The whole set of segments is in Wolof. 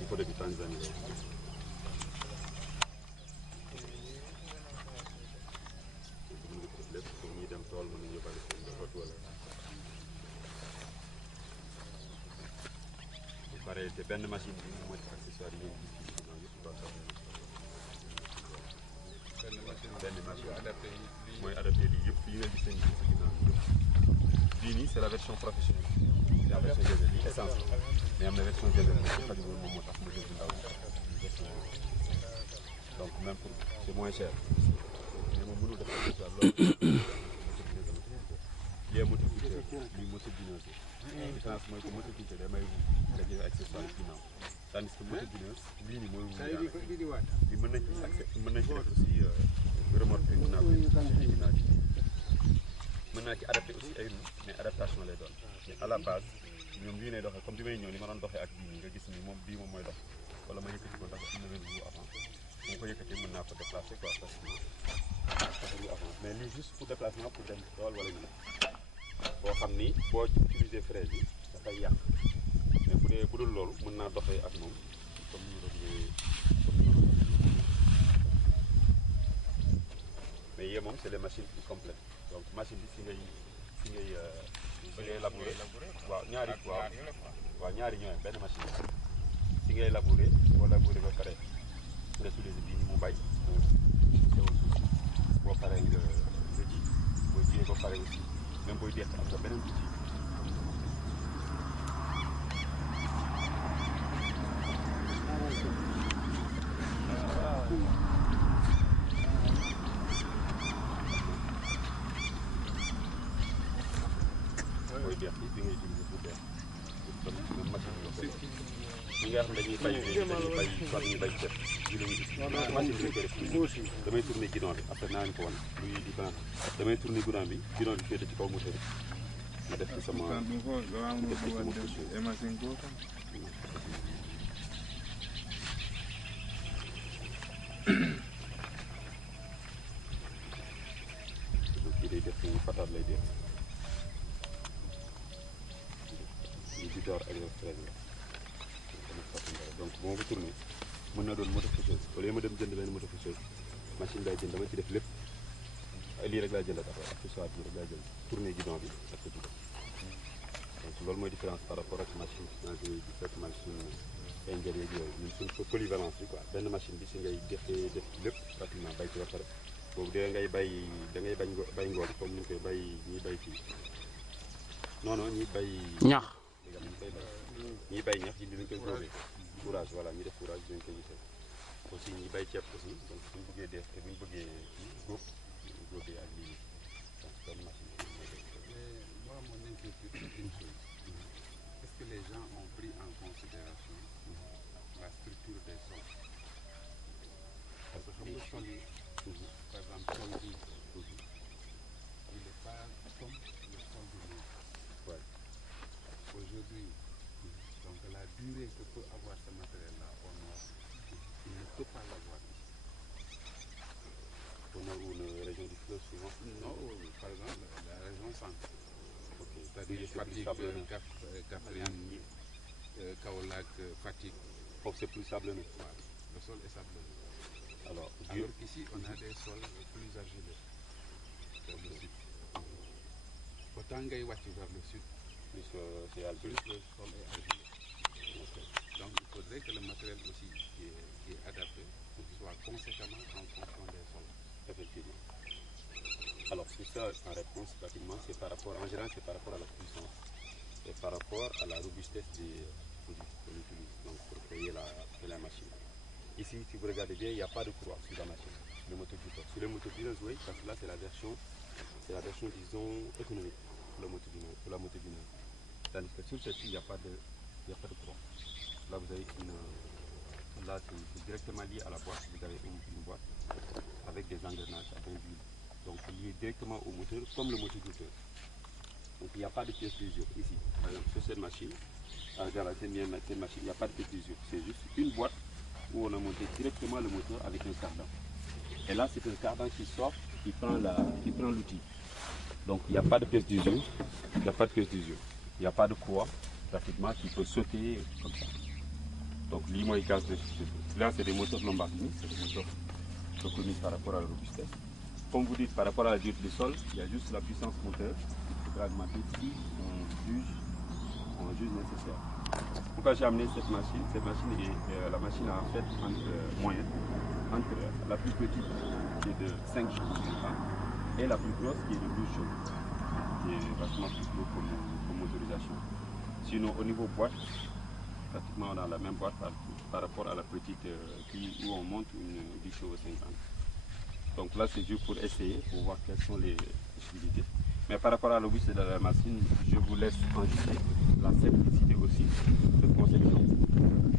Il faut depuis Tanzanie. lépp pour ñuy dem tool mën nañu yóbbaale seen njaboot wala bu paree te benn machine bi moom mooy accessoire yi ngeen gis ci ginnaaw yëpp benn machine mooy adapté lii yëpp yi nga gis seen ci ginnaaw yëpp bii nii c'est la version professionnelle c'est la version diesel lii essence mais am na version diesel mais ci xajul moom moo tax mu jël bu ndaw donc même pour c'est moins cher mais moom mënul def accessoire loolu lii motoculteur lii motobineuse différence mooy que motoculteur day may nga jël accessoire yi ginnaaw tandis que motobineuse lii nii mooy lii mën nañ ci accès mën nañ ci def aussi remorque mën naa ko ginnaaw ji mën naa ci adapté aussi ay roues mais adaptation lay doon mais à la base ñoom lii lay doxee comme bi may ñëw ni ma doon doxee ak bii nii nga gis ni moom bii moom mooy dox wala ma yëkkati ko ndax am na benn roue avant bu ma ko yëkkatee mën naa ko déplacer quoi facilement mais lii juste pour déplacement pour dem tool wala ñu boo xam ni boo utiliser fraise yi dafay yàq mais bu dee bu dul loolu mën naa doxee ak moom comme ni ñu doon mais yee moom c'est les machines plus complètes donc machine bi si ngay labourer waaw ñaari waaw ñaari ñooy benn machine si ngay labourer boo labourer ba pare nga utiliser bii ni mu bay boo paree nga ji boo jiyee ba pare aussi même booy deq am nga beneen outil booy deq bi ngay utiliser pour deq même machine ñi nga xam ne dañuy bay soit ñu bay ceeb ji lañu machine bi lañ koy def damay tourner guidon bi après naa leen ko wan luy différence damay tourner guidon bi féete ci kaw moteur ma def ci sama kii day def ñu patate lay def ñu di door ak fraise la donc bu ma ko tourné mën na doon motofausseuse au lieu ma dem jënd benn motofausseuse machine lay jënd dama ci def lépp lii rek laa jënd après accessoire bi rek laa jënd tourné guidon bi ak ko ci donc loolu mooy différence par rapport ak machine yi di fekk machine ingénieur yeeg yooyu ñun suñ polyvalence bi quoi benn machine bi si ngay def lépp pratiquement bay ci ba pare boobu da ngay bay ngoon comme ni ñu koy bay ñuy bay fii non ñuy bay ñax ñiy bay ñax yi dinañ koy góobee fourrage voilà ñi def fourrage dinañ koy gisee aussi ñi bay ceeb aussi donc suñu bëggee def te buñu bëggee góob góobee ak lii donc comme machine moi mon inquiétude c'est une chose est-ce que les gens ont pris en considération la structure des sols parce que xam nga sol yi par exemple sol bi il n'est pas comme le sol de l'eau aujourd'hui donc la durée que peut avoir ce matériel-là au nord, il ne peut pas l'avoir ici. Au nord ou une région du fleuve souvent? Non, par exemple la région centre. Ok. C'est-à-dire Fatick, Kaffrine, Kaolack, Fatick. Donc c'est plus sablonneux. Voilà. Le sol est sablonneux. Alors qu'ici on a des sols plus argileux vers le sud. Autant ngay wàcc vers le sud. Plus c'est argileux. Plus le sol est argileux. Okay. Donc il faudrait que le matériel aussi qui est adapté soit conséquemment en fonction des sols. Effectivement. Alors c'est ça en réponse pratiquement, c'est par rapport, en général c'est par rapport à la puissance et par rapport à la robustesse des produits qu'on utilise donc pour créer la machine. Ici si vous regardez bien, il n'y a pas de croix sur la machine, le motoculteur. Sur les motoculteurs, oui, parce que là c'est la version disons économique pour la motoculteur. Tandis que sur celle-ci, il n'y a pas de croix. Là, vous avez là c'est directement lié à la boîte. Vous avez une boîte avec des engrenages à 20 huiles. Donc, lié directement au moteur, comme le motoculteur. Donc, il n'y a pas de pièce d'usure ici. Par exemple, sur cette machine, cette machine, il n'y a pas de pièce d'usure. C'est juste une boîte où on a monté directement le moteur avec un cardan. Et là, c'est un cardan qui sort, qui prend l'outil. Donc, il n'y a pas de pièce d'usure. Il n'y a pas de pièce d'usure. Il n'y a pas de croix. rapidement qui peut sauter comme ça. Donc l'IMO et gaz de schiste. Là c'est des moteurs Lombardini, c'est des moteurs reconnus par rapport à la robustesse. Comme vous dites, par rapport à la dureté du sol, il y a juste la puissance moteur qui faudra augmenter si on juge nécessaire. Pourquoi j'ai amené cette machine? Cette machine est la machine en fait moyenne entre la plus petite qui est de 5 chevaux et la plus grosse qui est de 12 chevaux, qui est vachement plus lourd comme motorisation. Sinon au niveau boîte, pratiquement on a la même boîte par rapport à la petite où on monte une 10 chevaux 50. Donc là c'est juste pour essayer, pour voir quelles sont les possibilités. Mais par rapport à l'obus de la machine, je vous laisse en juger la simplicité aussi de conception.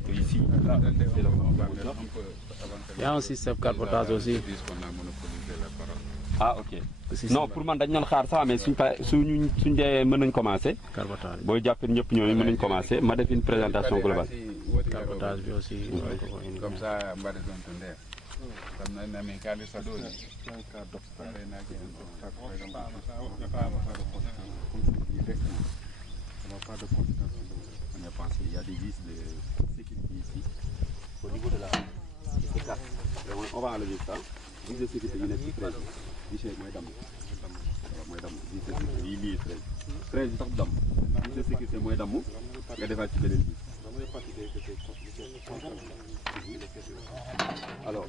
Et ici, là, c'est la moteur. Il y a un système carbotage aussi. Ah ok. Non, pour moi, dañu xaar sax mais suñ dee mën nañ commencer. Carbotage. Booy jàppee ñëpp ñooñu mën nañ commencer. Ma def une présentation globale. Carbotage bi aussi. Comme ça, mbaɗe ɗon to nder. Comme ça, nami kalisa ɗo ni. Il y a des vis de sécurité ici. Au niveau de la carte, on va enlever ça. Vis de sécurité, il y a une petite raison. Vis mooy damm. Mooy damm. Vis de sécurité, yi lii 13. 13 yi sax du damm. Vis de sécurité mooy damm. Nga defaat ci beneen vis. Alors,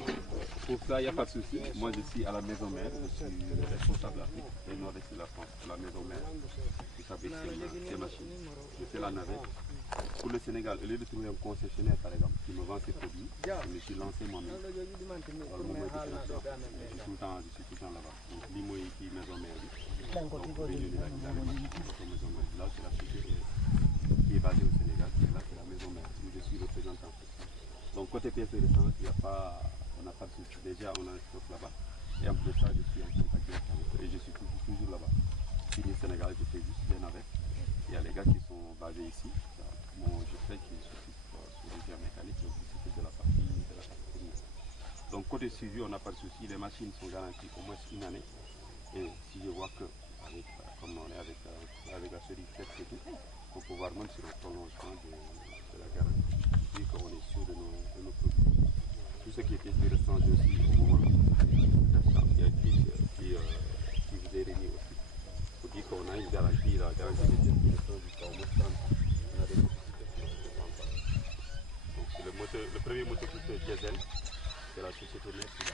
pour ça, il n'y a pas de souci. Moi, je suis à la maison mère, je suis responsable d'Afrique et nord-est de la France. La maison mère qui fabrique ces machines. Je fais la navette. Pour le Sénégal, au lieu de trouver un concessionnaire, par exemple, qui me vend ses produits, je me suis lancé moi-même. Alors, je suis tout le temps là-bas. Donc, l'IMO qui est maison mère. Donc, là, c'est la société qui est basée au Sénégal. Là, c'est la maison mère où je suis représentant. Donc côté pièces de récence, on n'a pas de souci. Déjà, on a un stock là-bas. Et en plus de ça, je suis en contact direct avec eux. Et je suis toujours là-bas. Fini Sénégal, je fais juste des navettes. Il y a les gars qui sont basés ici. Je sais qu'ils s'occupent sur les gars mécaniques, donc ils s'occupent de la partie technique. Donc côté suivi, on n'a pas de souci. Les machines sont garanties au moins une année. Et si je vois que, comme on est avec la série 7 et tout, on peut pouvoir même sur le prolongement de la garantie. Vu qu'on est sûr de nos produits. Tout ce qui est pièces de rechange aussi, au moment où il y a qui vous est remis aussi. Il faut dire qu'on a une garantie, la garantie des pièces de rechange jusqu'à au moins 30 ans. On a des moteurs. Donc c'est le premier moteur diesel de la société mère.